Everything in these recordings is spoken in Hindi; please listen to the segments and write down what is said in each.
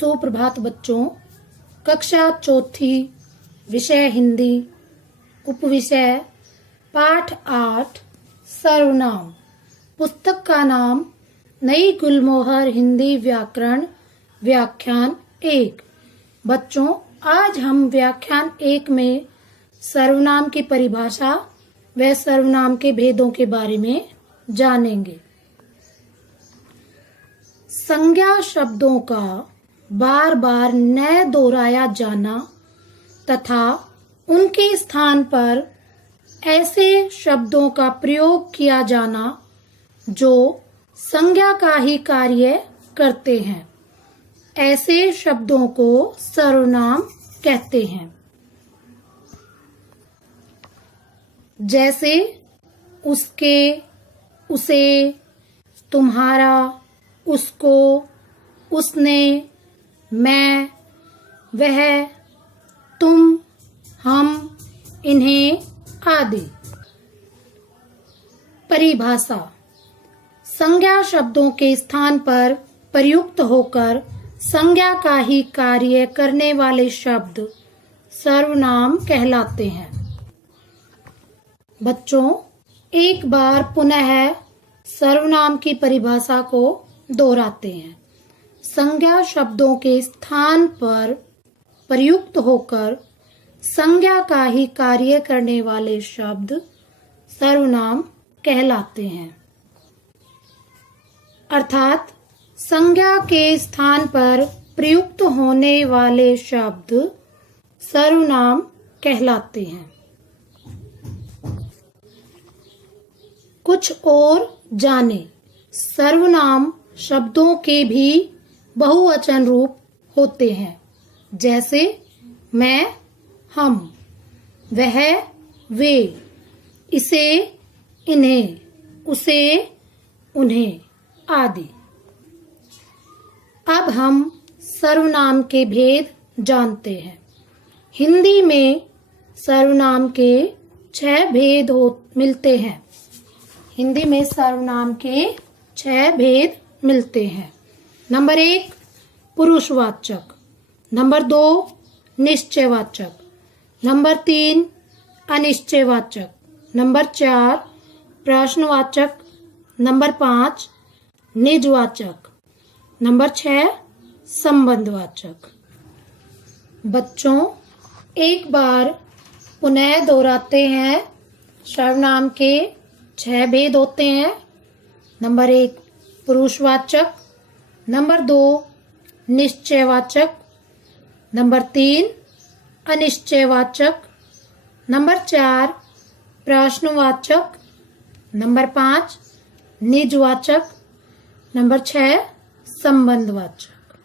सुप्रभात बच्चों। कक्षा चौथी, विषय हिंदी, उपविषय पाठ 8 सर्वनाम। पुस्तक का नाम नई गुलमोहर हिंदी व्याकरण व्याख्यान 1। बच्चों, आज हम व्याख्यान 1 में सर्वनाम की परिभाषा व सर्वनाम के भेदों के बारे में जानेंगे। संज्ञा शब्दों का बार बार न दोहराया जाना तथा उनके स्थान पर ऐसे शब्दों का प्रयोग किया जाना जो संज्ञा का ही कार्य करते हैं, ऐसे शब्दों को सर्वनाम कहते हैं। जैसे उसके, उसे, तुम्हारा, उसको, उसने, मैं, वह, तुम, हम, इन्हें आदि। परिभाषा। संज्ञा शब्दों के स्थान पर प्रयुक्त होकर संज्ञा का ही कार्य करने वाले शब्द सर्वनाम कहलाते हैं। बच्चों, एक बार पुनः सर्वनाम की परिभाषा को दोहराते हैं। संज्ञा शब्दों के स्थान पर प्रयुक्त होकर संज्ञा का ही कार्य करने वाले शब्द सर्वनाम कहलाते हैं। अर्थात संज्ञा के स्थान पर प्रयुक्त होने वाले शब्द सर्वनाम कहलाते हैं। कुछ और जाने। सर्वनाम शब्दों के भी बहुवचन रूप होते हैं, जैसे मैं, हम, वह, वे, इसे, इन्हें, उसे, उन्हें आदि। अब हम सर्वनाम के भेद जानते हैं। हिंदी में सर्वनाम के 6 भेद मिलते हैं। हिंदी में सर्वनाम के 6 भेद मिलते हैं। नंबर 1 पुरुषवाचक, नंबर 2 निश्चयवाचक, नंबर 3 अनिश्चयवाचक, नंबर 4 प्रश्नवाचक, नंबर 5 निजवाचक, नंबर 6 संबंधवाचक। बच्चों, एक बार पुनः दोहराते हैं। सर्वनाम के 6 भेद होते हैं। नंबर 1 पुरुषवाचक, नंबर 2 निश्चयवाचक, नंबर 3 अनिश्चयवाचक, नंबर 4 प्रश्नवाचक, नंबर 5 निजवाचक, नंबर 6 संबंधवाचक।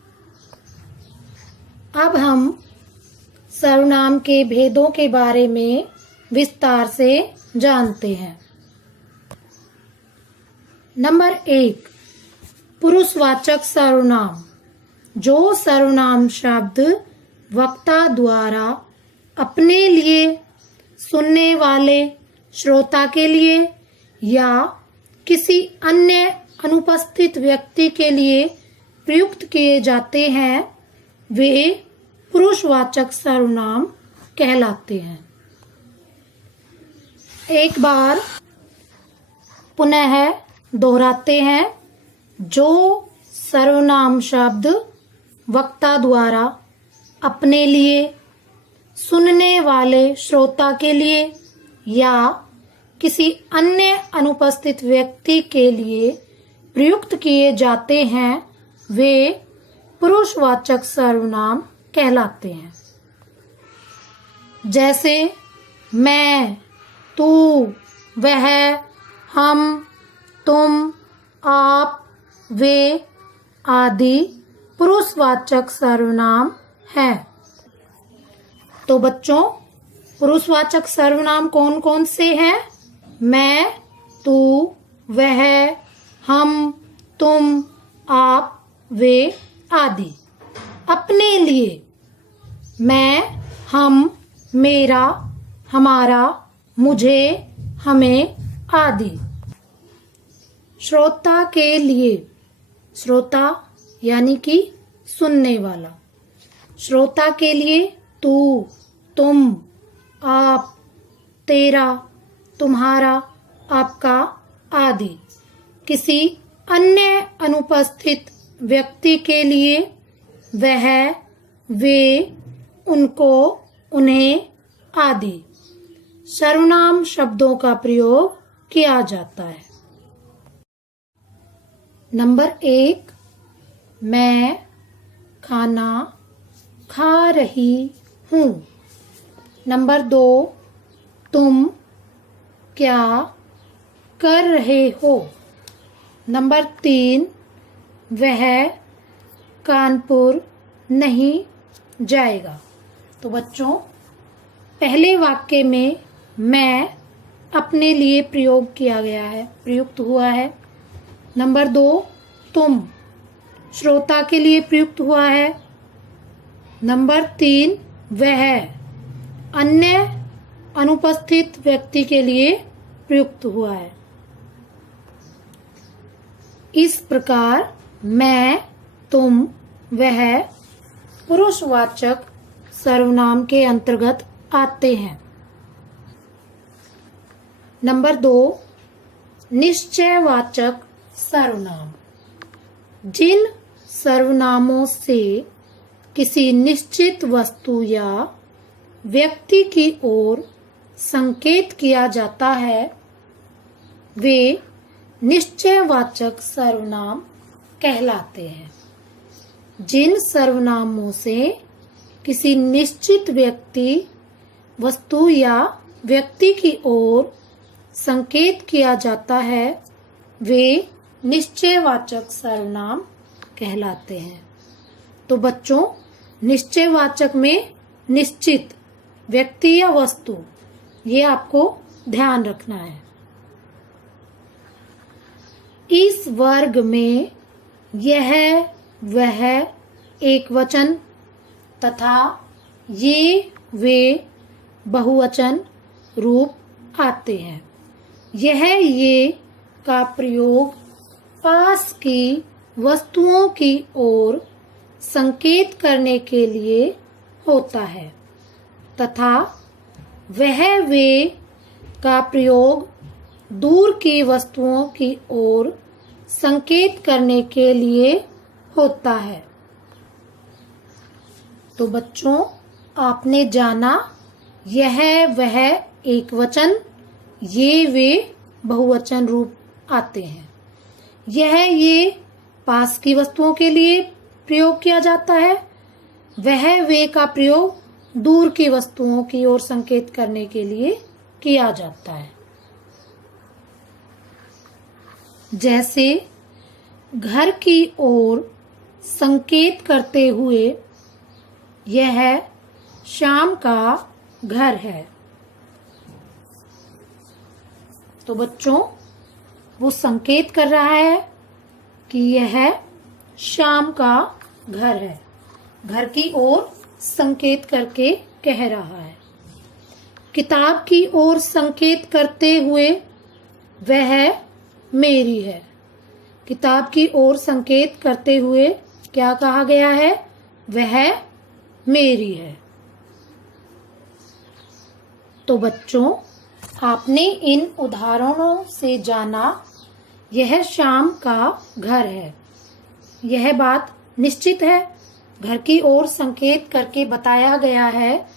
अब हम सर्वनाम के भेदों के बारे में विस्तार से जानते हैं। नंबर 1 पुरुषवाचक सर्वनाम। जो सर्वनाम शब्द वक्ता द्वारा अपने लिए, सुनने वाले श्रोता के लिए या किसी अन्य अनुपस्थित व्यक्ति के लिए प्रयुक्त किए जाते हैं, वे पुरुषवाचक सर्वनाम कहलाते हैं। एक बार पुनः दोहराते हैं। जो सर्वनाम शब्द वक्ता द्वारा अपने लिए, सुनने वाले श्रोता के लिए या किसी अन्य अनुपस्थित व्यक्ति के लिए प्रयुक्त किए जाते हैं, वे पुरुषवाचक सर्वनाम कहलाते हैं। जैसे मैं, तू, वह, हम, तुम, आप, वे आदि पुरुषवाचक सर्वनाम हैं। तो बच्चों, पुरुषवाचक सर्वनाम कौन कौन से हैं? मैं, तू, वह, हम, तुम, आप, वे आदि। अपने लिए मैं, हम, मेरा, हमारा, मुझे, हमें आदि। श्रोता के लिए, श्रोता यानी कि सुनने वाला। श्रोता के लिए तू, तुम, आप, तेरा, तुम्हारा, आपका आदि। किसी अन्य अनुपस्थित व्यक्ति के लिए वह, वे, उनको, उन्हें आदि सर्वनाम शब्दों का प्रयोग किया जाता है। नंबर 1, मैं खाना खा रही हूँ। नंबर 2, तुम क्या कर रहे हो। नंबर 3, वह कानपुर नहीं जाएगा। तो बच्चों, पहले वाक्य में मैं अपने लिए प्रयोग किया गया है, प्रयुक्त हुआ है। नंबर 2, तुम श्रोता के लिए प्रयुक्त हुआ है। नंबर 3, वह अन्य अनुपस्थित व्यक्ति के लिए प्रयुक्त हुआ है। इस प्रकार मैं, तुम, वह पुरुषवाचक सर्वनाम के अंतर्गत आते हैं। नंबर 2, निश्चयवाचक सर्वनाम। जिन सर्वनामों से किसी निश्चित वस्तु या व्यक्ति की ओर संकेत किया जाता है वे निश्चयवाचक सर्वनाम कहलाते हैं। जिन सर्वनामों से किसी निश्चित व्यक्ति, वस्तु या व्यक्ति की ओर संकेत किया जाता है वे निश्चयवाचक सर्वनाम कहलाते हैं। तो बच्चों, निश्चयवाचक में निश्चित व्यक्ति या वस्तु, ये आपको ध्यान रखना है। इस वर्ग में यह, वह एकवचन तथा ये, वे बहुवचन रूप आते हैं। यह, ये का प्रयोग पास की वस्तुओं की ओर संकेत करने के लिए होता है तथा वह, वे का प्रयोग दूर की वस्तुओं की ओर संकेत करने के लिए होता है। तो बच्चों, आपने जाना यह, वह एकवचन, ये, वे बहुवचन रूप आते हैं। यह, ये पास की वस्तुओं के लिए प्रयोग किया जाता है। वह, वे का प्रयोग दूर की वस्तुओं की ओर संकेत करने के लिए किया जाता है। जैसे घर की ओर संकेत करते हुए यह श्याम का घर है। तो बच्चों, वो संकेत कर रहा है कि यह श्याम का घर है। घर की ओर संकेत करके कह रहा है। किताब की ओर संकेत करते हुए वह मेरी है। किताब की ओर संकेत करते हुए क्या कहा गया है? वह मेरी है। तो बच्चों, आपने इन उदाहरणों से जाना यह श्याम का घर है। यह बात निश्चित है। घर की ओर संकेत करके बताया गया है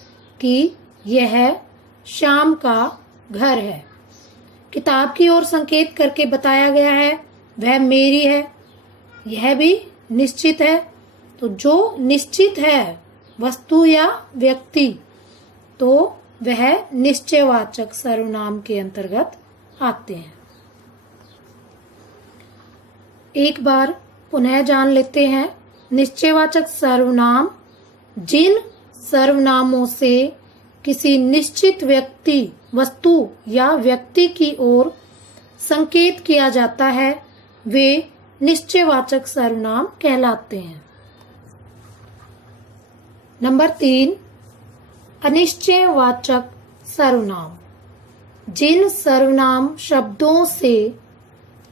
कि यह श्याम का घर है। किताब की ओर संकेत करके बताया गया है वह मेरी है। यह भी निश्चित है। तो जो निश्चित है वस्तु या व्यक्ति, तो वह निश्चयवाचक सर्वनाम के अंतर्गत आते हैं। एक बार पुनः जान लेते हैं। निश्चयवाचक सर्वनाम जिन सर्वनामों से किसी निश्चित व्यक्ति, वस्तु या व्यक्ति की ओर संकेत किया जाता है वे निश्चयवाचक सर्वनाम कहलाते हैं। नंबर 3, अनिश्चयवाचक सर्वनाम। जिन सर्वनाम शब्दों से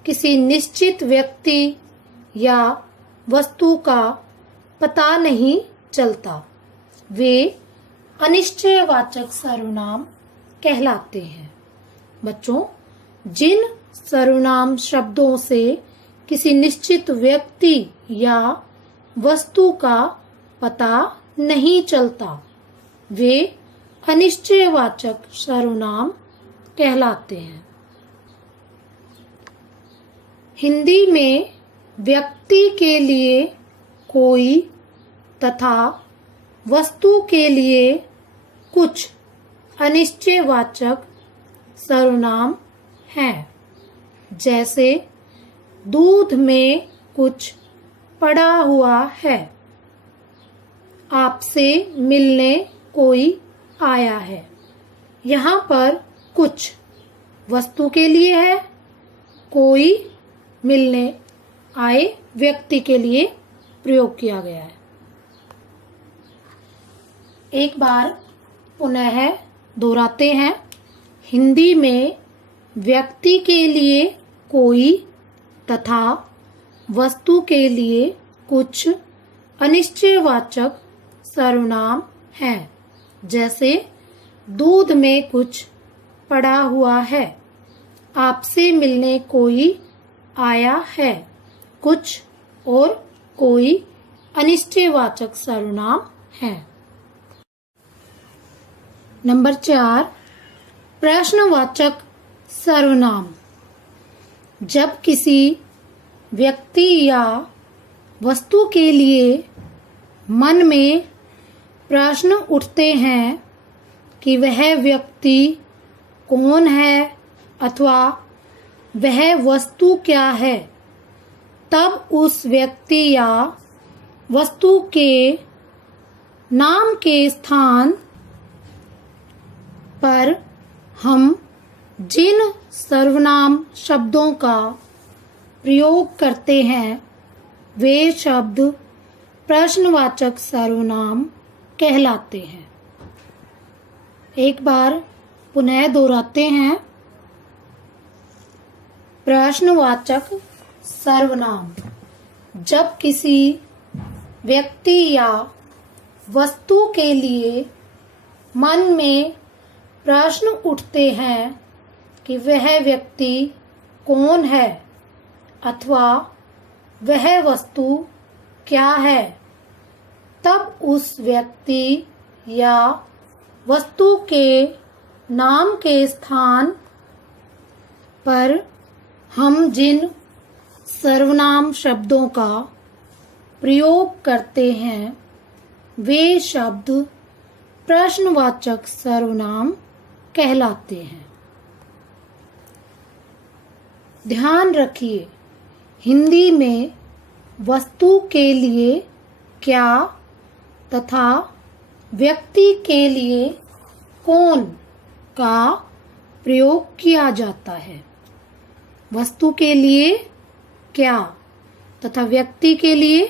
किसी निश्चित व्यक्ति या वस्तु का पता नहीं चलता, वे अनिश्चयवाचक सर्वनाम कहलाते हैं। बच्चों, जिन सर्वनाम शब्दों से किसी निश्चित व्यक्ति या वस्तु का पता नहीं चलता, वे अनिश्चयवाचक सर्वनाम कहलाते हैं। हिंदी में व्यक्ति के लिए कोई तथा वस्तु के लिए कुछ अनिश्चयवाचक सर्वनाम हैं, जैसे दूध में कुछ पड़ा हुआ है, आपसे मिलने कोई आया है। यहाँ पर कुछ वस्तु के लिए है, कोई मिलने आए व्यक्ति के लिए प्रयोग किया गया है। एक बार पुनः दोहराते हैं। हिंदी में व्यक्ति के लिए कोई तथा वस्तु के लिए कुछ अनिश्चयवाचक सर्वनाम हैं, जैसे दूध में कुछ पड़ा हुआ है, आपसे मिलने कोई आया है। कुछ और कोई अनिश्चयवाचक सर्वनाम हैं। नंबर 4, प्रश्नवाचक सर्वनाम। जब किसी व्यक्ति या वस्तु के लिए मन में प्रश्न उठते हैं कि वह व्यक्ति कौन है अथवा वह वस्तु क्या है, तब उस व्यक्ति या वस्तु के नाम के स्थान पर हम जिन सर्वनाम शब्दों का प्रयोग करते हैं, वे शब्द प्रश्नवाचक सर्वनाम कहलाते हैं। एक बार पुनः दोहराते हैं। प्रश्नवाचक सर्वनाम। जब किसी व्यक्ति या वस्तु के लिए मन में प्रश्न उठते हैं कि वह व्यक्ति कौन है अथवा वह वस्तु क्या है, तब उस व्यक्ति या वस्तु के नाम के स्थान पर हम जिन सर्वनाम शब्दों का प्रयोग करते हैं, वे शब्द प्रश्नवाचक सर्वनाम कहलाते हैं। ध्यान रखिए, हिंदी में वस्तु के लिए क्या तथा व्यक्ति के लिए कौन का प्रयोग किया जाता है। वस्तु के लिए क्या तथा व्यक्ति के लिए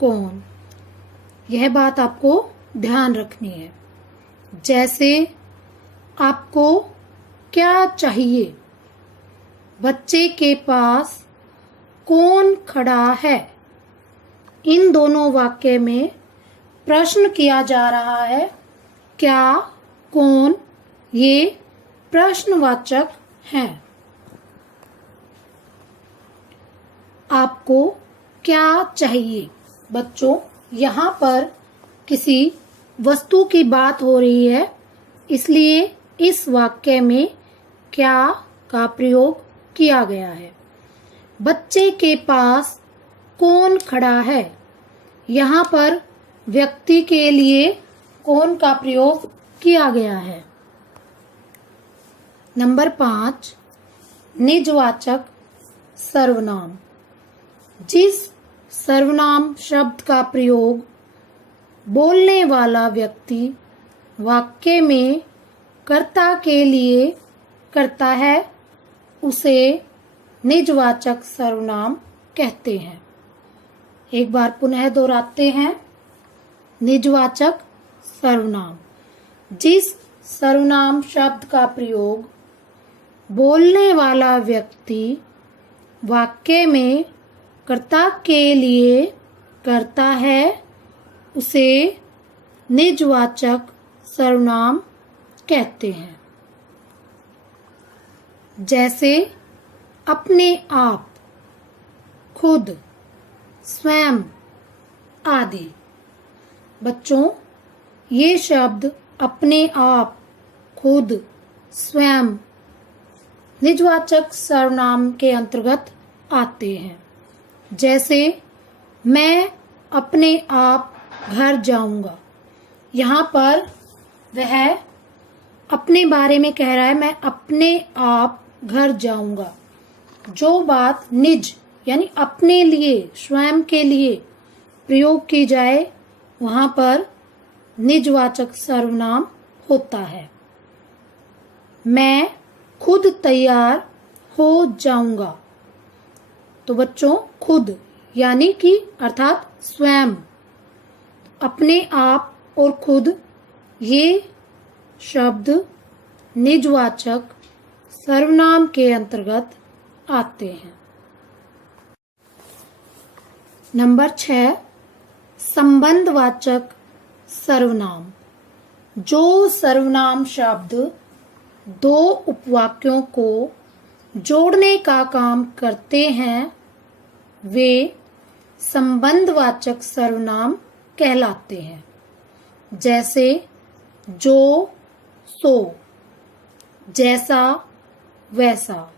कौन, यह बात आपको ध्यान रखनी है। जैसे आपको क्या चाहिए, बच्चे के पास कौन खड़ा है। इन दोनों वाक्य में प्रश्न किया जा रहा है। क्या, कौन, ये प्रश्नवाचक हैं। आपको क्या चाहिए। बच्चों, यहाँ पर किसी वस्तु की बात हो रही है, इसलिए इस वाक्य में क्या का प्रयोग किया गया है। बच्चे के पास कौन खड़ा है, यहाँ पर व्यक्ति के लिए कौन का प्रयोग किया गया है। नंबर 5, निजवाचक सर्वनाम। जिस सर्वनाम शब्द का प्रयोग बोलने वाला व्यक्ति वाक्य में कर्ता के लिए करता है, उसे निजवाचक सर्वनाम कहते हैं। एक बार पुनः दोहराते हैं। निजवाचक सर्वनाम। जिस सर्वनाम शब्द का प्रयोग बोलने वाला व्यक्ति वाक्य में कर्ता के लिए करता है, उसे निजवाचक सर्वनाम कहते हैं। जैसे अपने आप, खुद, स्वयं आदि। बच्चों, ये शब्द अपने आप, खुद, स्वयं निजवाचक सर्वनाम के अंतर्गत आते हैं। जैसे मैं अपने आप घर जाऊंगा। यहाँ पर वह अपने बारे में कह रहा है, मैं अपने आप घर जाऊंगा। जो बात निज यानी अपने लिए, स्वयं के लिए प्रयोग की जाए वहां पर निजवाचक सर्वनाम होता है। मैं खुद तैयार हो जाऊंगा। तो बच्चों, खुद यानी कि अर्थात स्वयं, अपने आप और खुद ये शब्द निजवाचक सर्वनाम के अंतर्गत आते हैं। नंबर 6, संबंधवाचक सर्वनाम। जो सर्वनाम शब्द दो उपवाक्यों को जोड़ने का काम करते हैं वे संबंधवाचक सर्वनाम कहलाते हैं। जैसे जो, सो, जैसा, वैसा,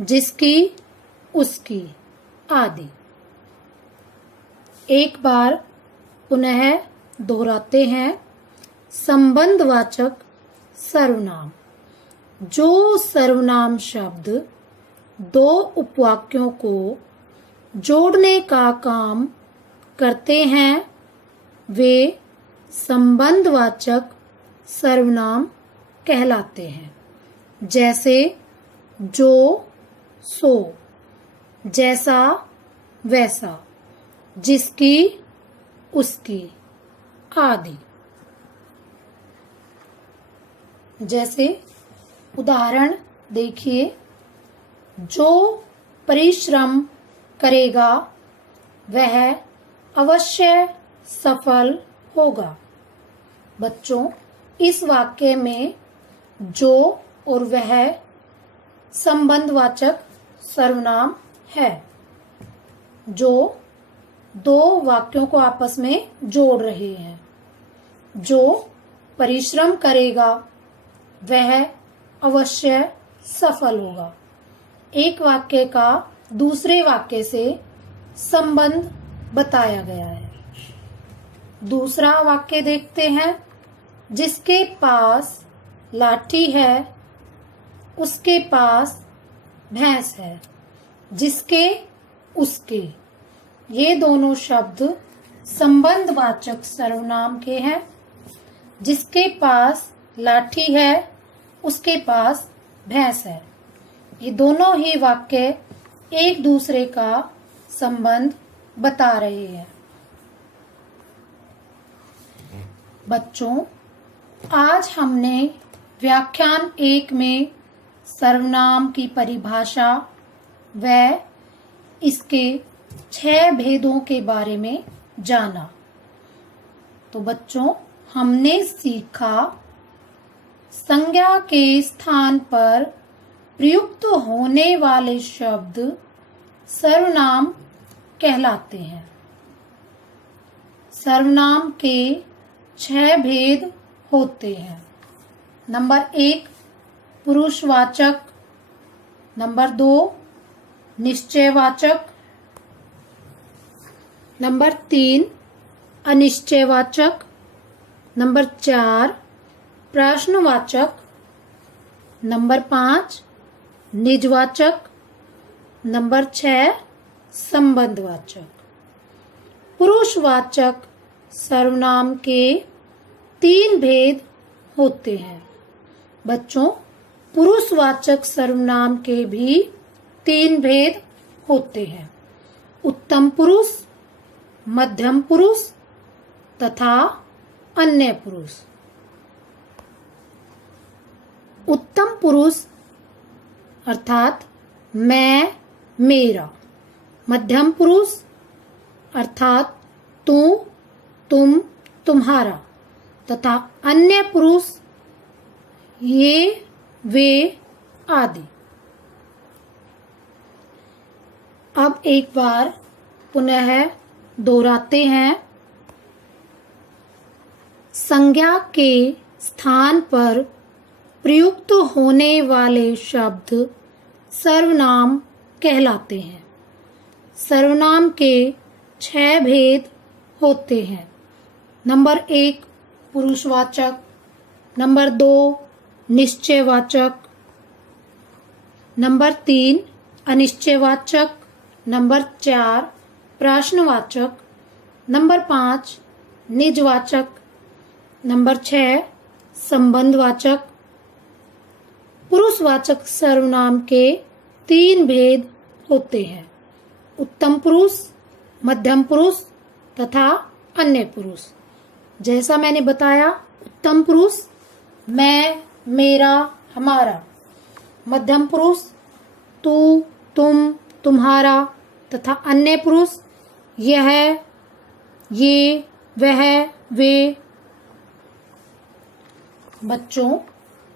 जिसकी, उसकी आदि। एक बार पुनः दोहराते हैं। संबंधवाचक सर्वनाम। जो सर्वनाम शब्द दो उपवाक्यों को जोड़ने का काम करते हैं वे संबंधवाचक सर्वनाम कहलाते हैं। जैसे जो, सो, जैसा, वैसा, जिसकी, उसकी आदि। जैसे उदाहरण देखिए, जो परिश्रम करेगा वह अवश्य सफल होगा। बच्चों, इस वाक्य में जो और वह संबंधवाचक सर्वनाम है जो दो वाक्यों को आपस में जोड़ रहे हैं। जो परिश्रम करेगा वह अवश्य सफल होगा। एक वाक्य का दूसरे वाक्य से संबंध बताया गया है। दूसरा वाक्य देखते हैं। जिसके पास लाठी है उसके पास भैंस है। जिसके, उसके, ये दोनों शब्द संबंधवाचक सर्वनाम के हैं। जिसके पास लाठी है उसके पास भैंस है। ये दोनों ही वाक्य एक दूसरे का संबंध बता रहे हैं। बच्चों, आज हमने व्याख्यान 1 में सर्वनाम की परिभाषा व इसके 6 भेदों के बारे में जाना। तो बच्चों, हमने सीखा संज्ञा के स्थान पर प्रयुक्त होने वाले शब्द सर्वनाम कहलाते हैं। सर्वनाम के 6 भेद होते हैं। नंबर 1 पुरुषवाचक, नंबर 2 निश्चयवाचक, नंबर 3 अनिश्चयवाचक, नंबर 4 प्रश्नवाचक, नंबर 5 निजवाचक, नंबर 6 संबंधवाचक। पुरुषवाचक सर्वनाम के 3 भेद होते हैं। बच्चों, पुरुषवाचक सर्वनाम के भी 3 भेद होते हैं। उत्तम पुरुष, मध्यम पुरुष तथा अन्य पुरुष। उत्तम पुरुष अर्थात मैं, मेरा। मध्यम पुरुष अर्थात तू, तुम, तुम्हारा तथा अन्य पुरुष ये, वे आदि। अब एक बार पुनः दोहराते हैं। संज्ञा के स्थान पर प्रयुक्त होने वाले शब्द सर्वनाम कहलाते हैं। सर्वनाम के 6 भेद होते हैं। नंबर 1 पुरुषवाचक, नंबर 2 निश्चयवाचक, नंबर 3 अनिश्चयवाचक, नंबर 4 प्रश्नवाचक, नंबर 5 निजवाचक, नंबर 6 संबंधवाचक। पुरुषवाचक सर्वनाम के 3 भेद होते हैं। उत्तम पुरुष, मध्यम पुरुष तथा अन्य पुरुष। जैसा मैंने बताया, उत्तम पुरुष मैं, मेरा, हमारा। मध्यम पुरुष तू, तुम, तुम्हारा तथा अन्य पुरुष यह, ये, वह, वे। बच्चों,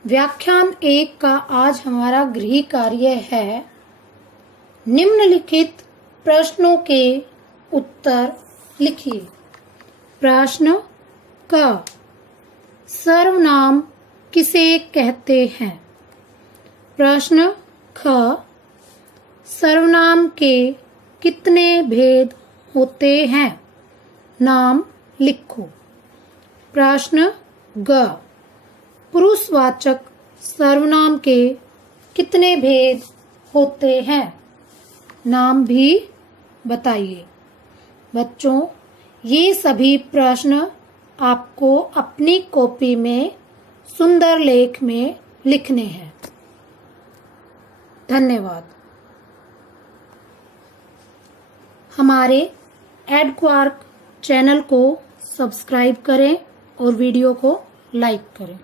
व्याख्यान 1 का आज हमारा गृह कार्य है निम्नलिखित प्रश्नों के उत्तर लिखिए। प्रश्न क, सर्वनाम किसे कहते हैं? प्रश्न ख, सर्वनाम के कितने भेद होते हैं? नाम लिखो। प्रश्न ग, पुरुषवाचक सर्वनाम के कितने भेद होते हैं? नाम भी बताइए। बच्चों, ये सभी प्रश्न आपको अपनी कॉपी में सुंदर लेख में लिखने हैं। धन्यवाद। हमारे एडक्वार्क चैनल को सब्सक्राइब करें और वीडियो को लाइक करें।